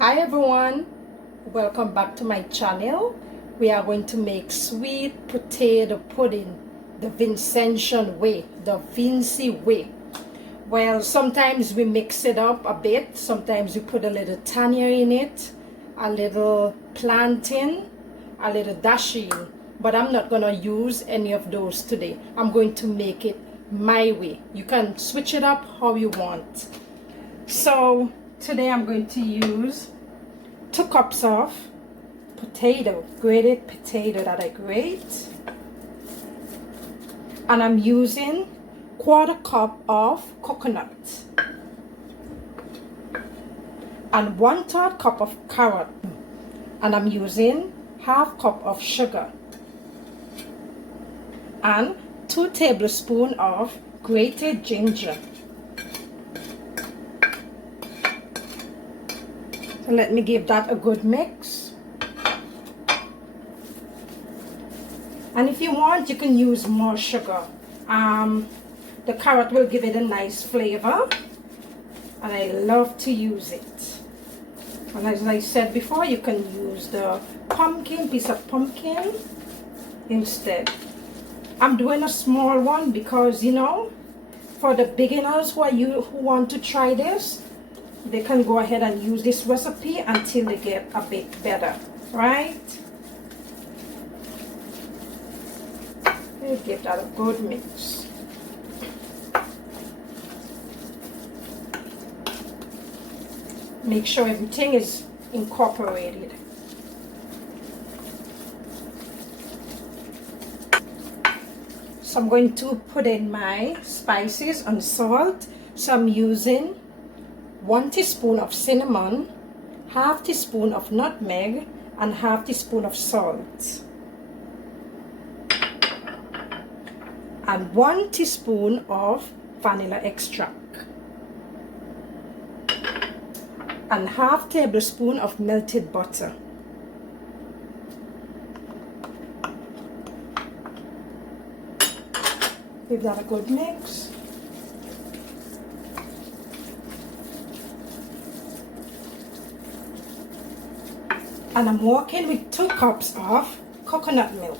Hi everyone, welcome back to my channel. We are going to make sweet potato pudding the Vincentian way, the Vincy way. Well, sometimes we mix it up a bit, sometimes we put a little tanya in it, a little plantain, a little dasheen, but I'm not going to use any of those today. I'm going to make it my way. You can switch it up how you want. So today I'm going to use 2 cups of potato, grated potato that I grate, and I'm using 1/4 cup of coconut and 1/3 cup of carrot, and I'm using 1/2 cup of sugar and 2 tablespoons of grated ginger. So let me give that a good mix. And if you want, you can use more sugar. The carrot will give it a nice flavor, and I love to use it. And as I said before, you can use the piece of pumpkin instead. I'm doing a small one because, you know, for the beginners who want to try this, they can go ahead and use this recipe until they get a bit better, right? Let's give that a good mix. Make sure everything is incorporated. So I'm going to put in my spices and salt. So I'm using 1 teaspoon of cinnamon, 1/2 teaspoon of nutmeg, and 1/2 teaspoon of salt, and 1 teaspoon of vanilla extract, and 1/2 tablespoon of melted butter. Give that a good mix. And I'm working with 2 cups of coconut milk.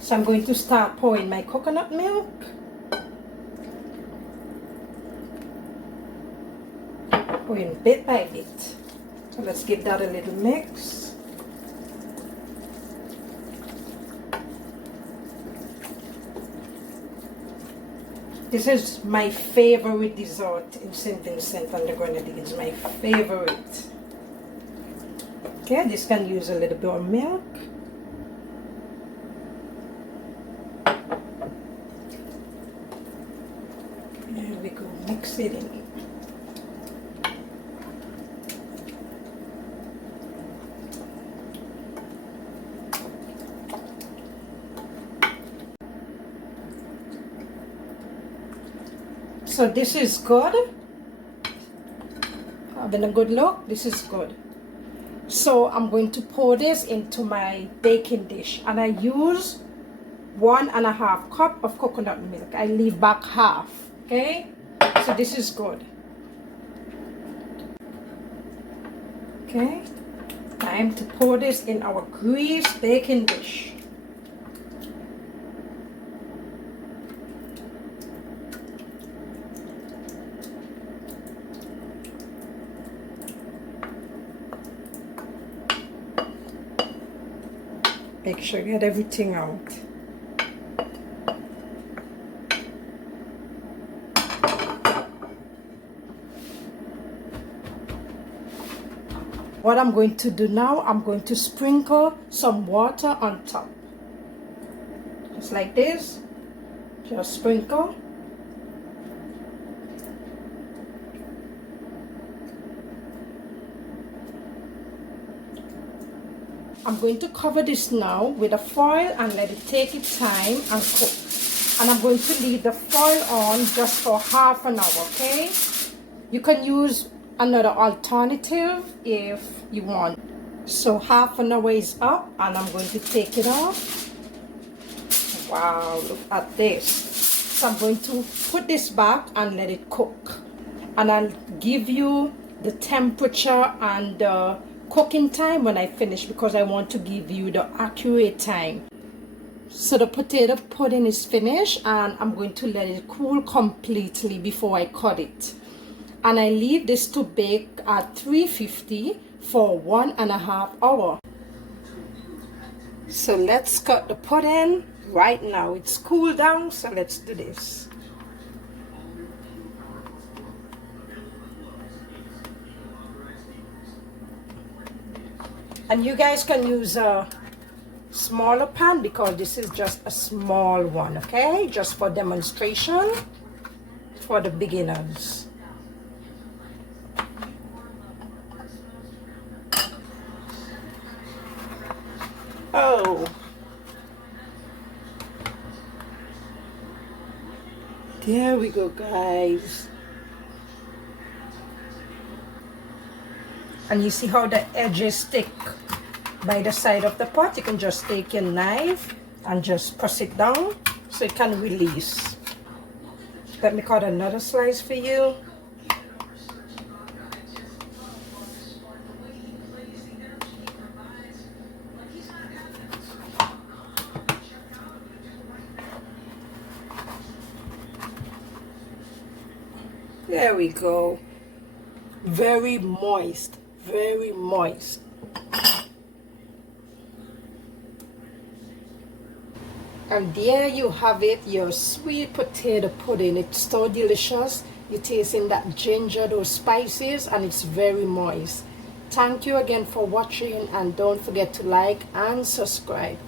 So I'm going to start pouring my coconut milk. Pouring bit by bit. So let's give that a little mix. This is my favorite dessert in St. Vincent and the Grenadines. My favorite. Okay, this can use a little bit of milk. There we go, mix it in. So this is good. Having a good look, this is good. So I'm going to pour this into my baking dish, and I use 1.5 cup of coconut milk. I leave back half. Okay, so this is good. Okay, time to pour this in our greased baking dish. Make sure you get everything out. What I'm going to do now, I'm going to sprinkle some water on top. Just like this. Just sprinkle. I'm going to cover this now with a foil and let it take its time and cook. And I'm going to leave the foil on just for half an hour, okay? You can use another alternative if you want. So half an hour is up, and I'm going to take it off. Wow, look at this. So I'm going to put this back and let it cook. And I'll give you the temperature and the cooking time when I finish, because I want to give you the accurate time. So the potato pudding is finished, and I'm going to let it cool completely before I cut it. And I leave this to bake at 350 for 1.5 hours. So let's cut the pudding right now. It's cooled down, so let's do this. And you guys can use a smaller pan because this is just a small one, okay? Just for demonstration for the beginners. Oh, there we go, guys. And you see how the edges stick by the side of the pot? You can just take your knife and just press it down so it can release. Let me cut another slice for you. There we go. Very moist, very moist. And there you have it, your sweet potato pudding. It's so delicious. You're tasting that ginger, those spices, and it's very moist. Thank you again for watching, and don't forget to like and subscribe.